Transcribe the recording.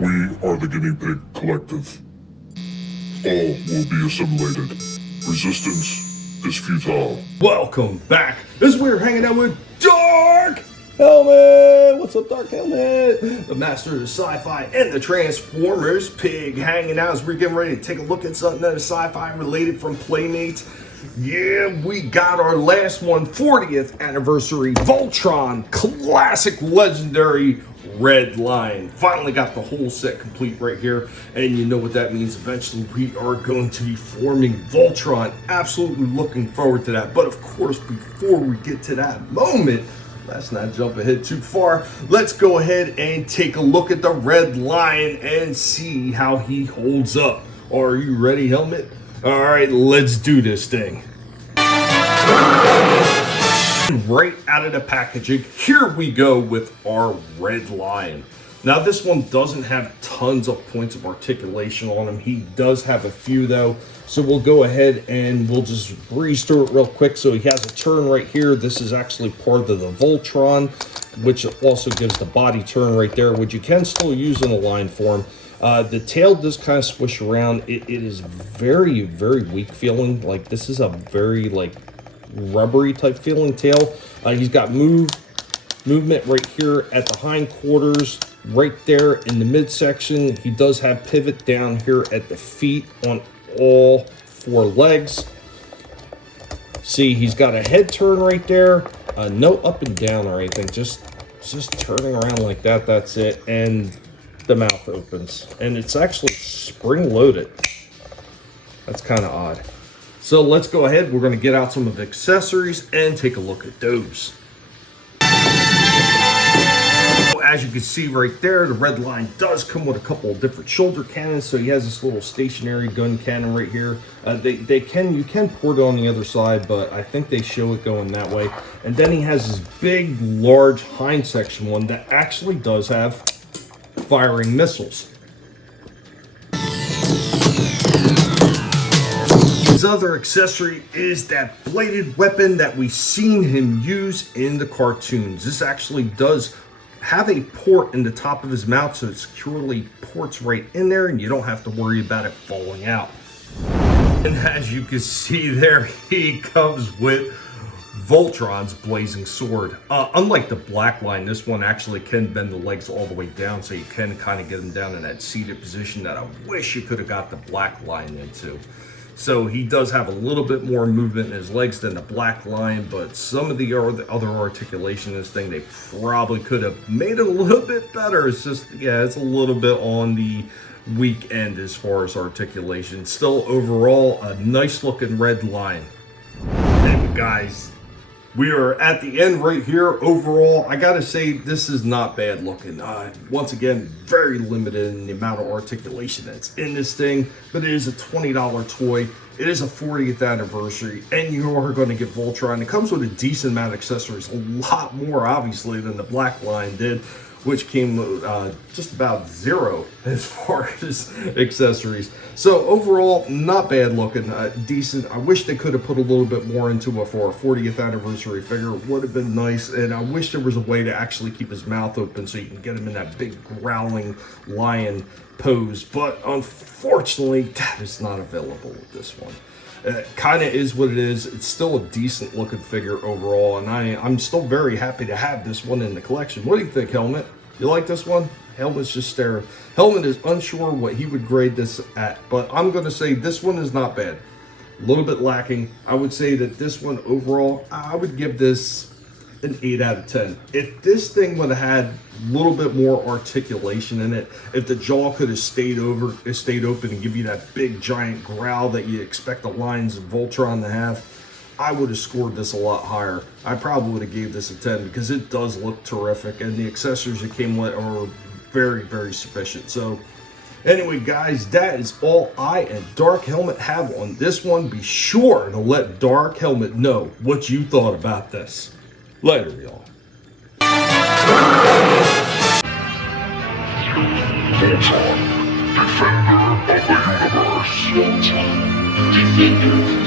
We are the Guinea Pig Collective. All will be assimilated. Resistance is futile. Welcome back, as we're hanging out with Dark Helmet! What's up, Dark Helmet? The master of the sci-fi and the Transformers pig, hanging out as we're getting ready to take a look at something that is sci-fi related from Playmates. Yeah, we got our last one, 40th anniversary Voltron classic legendary Red Line. Finally got the whole set complete right here, and you know what that means. Eventually we are going to be forming Voltron. Absolutely looking forward to that. But of course, before we get to that moment, let's not jump ahead too far. Let's go ahead and take a look at the Red Lion and see how he holds up. Are you ready, Helmet? All right, let's do this thing. Right out of the packaging, here we go with our Red Lion. Now this one doesn't have tons of points of articulation on him. He does have a few though, so we'll go ahead and we'll just breeze through it real quick. So he has a turn right here. This is actually part of the Voltron, which also gives the body turn right there, which you can still use in a line form. The tail does kind of swish around. It is very, very weak feeling. Like this is a very like rubbery type feeling tail. He's got movement right here at the hindquarters, right there in the midsection. He does have pivot down here at the feet on all four legs. See, he's got a head turn right there. No up and down or anything, just turning around like that. That's it. And the mouth opens, and it's actually spring loaded. That's kind of odd. So let's go ahead. We're going to get out some of the accessories and take a look at those. As you can see right there, the Red Line does come with a couple of different shoulder cannons. So he has this little stationary gun cannon right here. You can port it on the other side, but I think they show it going that way. And then he has this big, large hind section one that actually does have firing missiles. His other accessory is that bladed weapon that we've seen him use in the cartoons. This actually does have a port in the top of his mouth, so it securely ports right in there and you don't have to worry about it falling out. And as you can see there, he comes with Voltron's blazing sword. Unlike the Black Line, this one actually can bend the legs all the way down, so you can kind of get him down in that seated position that I wish you could have got the Black Line into. So he does have a little bit more movement in his legs than the Black Line, but some of the other articulation in this thing, they probably could have made it a little bit better. It's just, yeah, it's a little bit on the weak end as far as articulation. Still, overall, a nice looking Red Line. And guys, we are at the end right here. Overall, I gotta say, this is not bad looking. Once again, very limited in the amount of articulation that's in this thing, but it is a $20 toy. It is a 40th anniversary, and you are going to get Voltron. It comes with a decent amount of accessories, a lot more, obviously, than the Black Line did, which came just about zero as far as accessories. So overall, not bad looking, decent. I wish they could have put a little bit more into it for a 40th anniversary figure. It would have been nice, and I wish there was a way to actually keep his mouth open so you can get him in that big growling lion pose. But unfortunately, that is not available with this one. Kind of is what it is. It's still a decent looking figure overall, and I'm still very happy to have this one in the collection. What do you think, Helmet? You like this one? Helmet's just staring. Helmet is unsure what he would grade this at, but I'm going to say this one is not bad. A little bit lacking. I would say that this one overall, I would give this an 8 out of 10. If this thing would have had a little bit more articulation in it, if the jaw could have stayed open and give you that big giant growl that you expect the lines of Voltron to have, I would have scored this a lot higher. I probably would have gave this a 10 because it does look terrific, and the accessories it came with are very, very sufficient. So anyway, guys, that is all I and Dark Helmet have on this one. Be sure to let Dark Helmet know what you thought about this. Later, y'all. Voltron, Defender of the Universe. Voltron, Defender